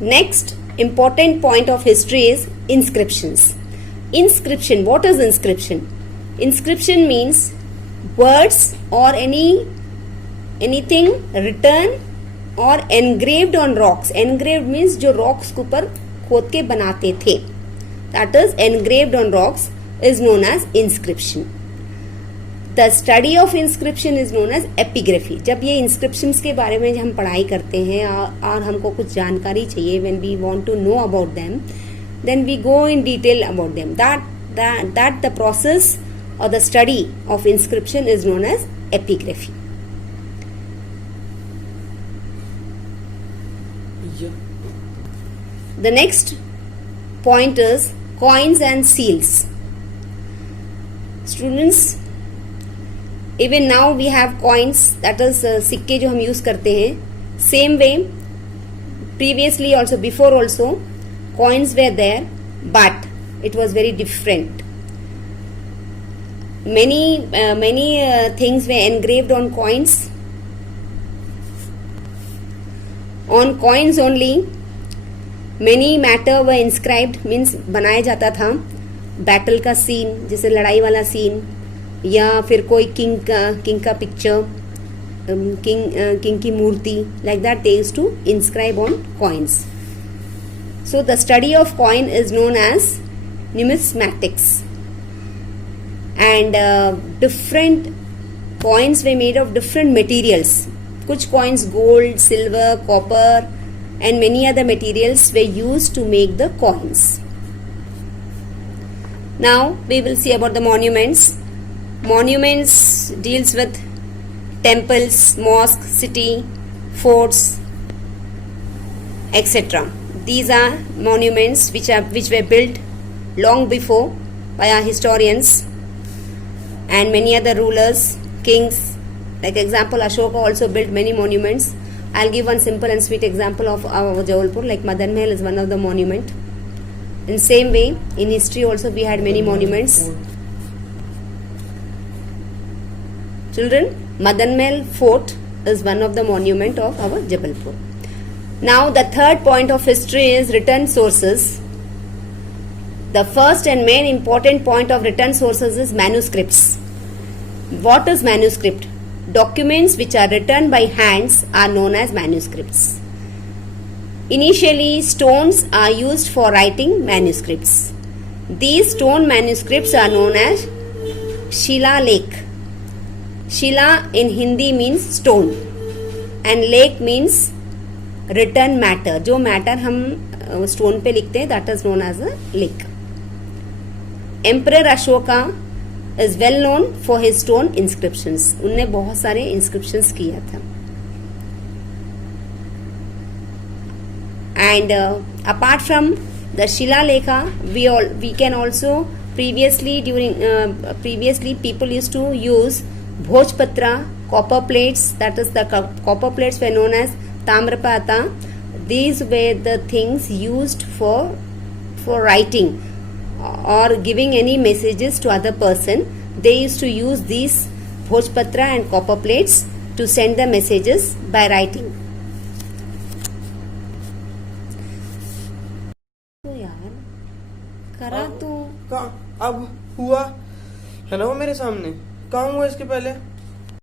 Next important point of history is inscriptions. Inscription. What is inscription? Inscription means words or anything written or engraved on rocks. Engraved means जो rocks के ऊपर खोद के बनाते थे. That is engraved on rocks is known as inscription. The study of inscription is known as epigraphy. जब ये inscriptions के बारे में हम पढ़ाई करते हैं और हमको कुछ जानकारी चाहिए, when we want to know about them, then we go in detail about them. That the process or the study of inscription is known as epigraphy. Yeah. The next point is coins and seals. Students, even now we have coins, that is सिक्के जो हम use करते हैं. Same way, previously also, before also, coins were there, but it was very different. Many things were engraved on coins. On coins only, many matter were inscribed, means बनाया जाता था. Battle का scene, जैसे लड़ाई वाला scene, या फिर कोई किंग का पिक्चर, किंग की मूर्ति, like that they used to inscribe on coins. So the study of coin is known as numismatics. And different coins were made of different materials. कुछ coins gold, silver, copper and many other materials were used to make the coins. Now we will see about the monuments. Monuments deals with temples, mosques, city, forts, etc. These are monuments which were built long before by our historians and many other rulers, kings. Like example, Ashoka also built many monuments. I'll give one simple and sweet example of our Jabalpur, like Madan Mahal is one of the monument. In same way, in history also we had many monuments. Children, Madan Mahal Fort is one of the monument of our Jabalpur. Now the third point of history is written sources. The first and main important point of written sources is manuscripts. What is manuscript? Documents which are written by hands are known as manuscripts. Initially, stones are used for writing manuscripts. These stone manuscripts are known as Shila Lake. Shila in Hindi means stone and lake means written matter. जो matter हम stone पे लिखते हैं, that is known as a lake. Emperor Ashoka is well known for his stone inscriptions. उनने बहुत सारे inscriptions किया था. And apart from the Shila Lekha, we can also previously people used to use Bhojpatra, copper plates. That is the copper plates were known as Tamrapata. These were the things used for writing or giving any messages to other person. They used to use these Bhojpatra and copper plates to send the messages by writing. तो यार करा तो अब हुआ है ना वो मेरे सामने. कहाँ हुआ इसके पहले?